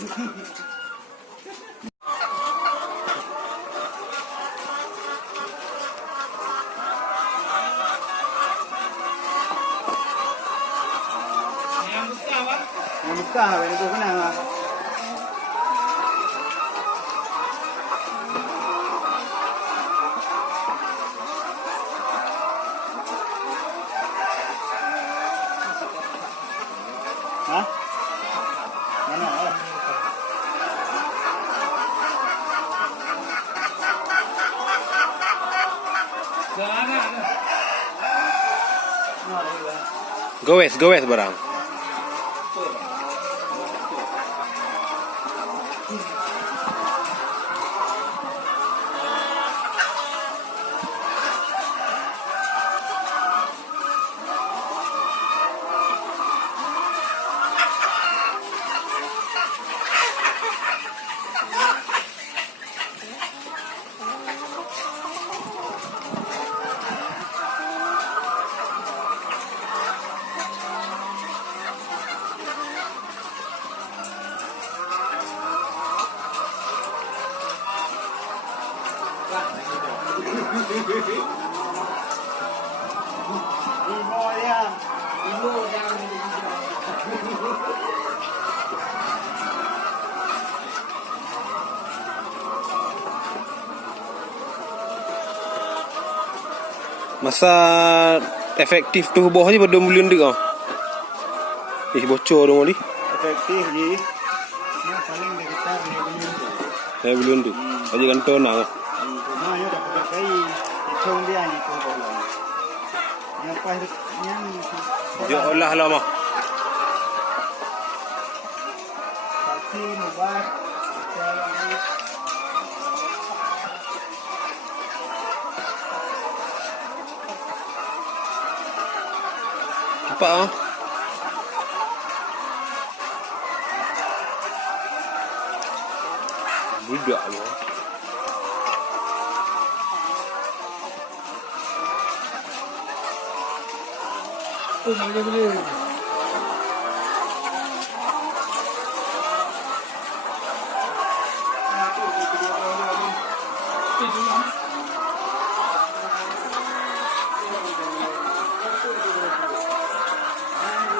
Buka lah, ini tu kenal lah. Hah? Mana lah? Gowes barang. Masa efektif tu bawah ni pada bulan dia kau. Bocor dong ni. Efektif je. Yang paling dekat ni bulan tu. Aja kantor nak. Nah, ya dah pakai hicung dia ni tu boleh. Yang pas yang Dia olah lah mah. Pasti mubat. Apa ah? Budak ni. Tu boleh.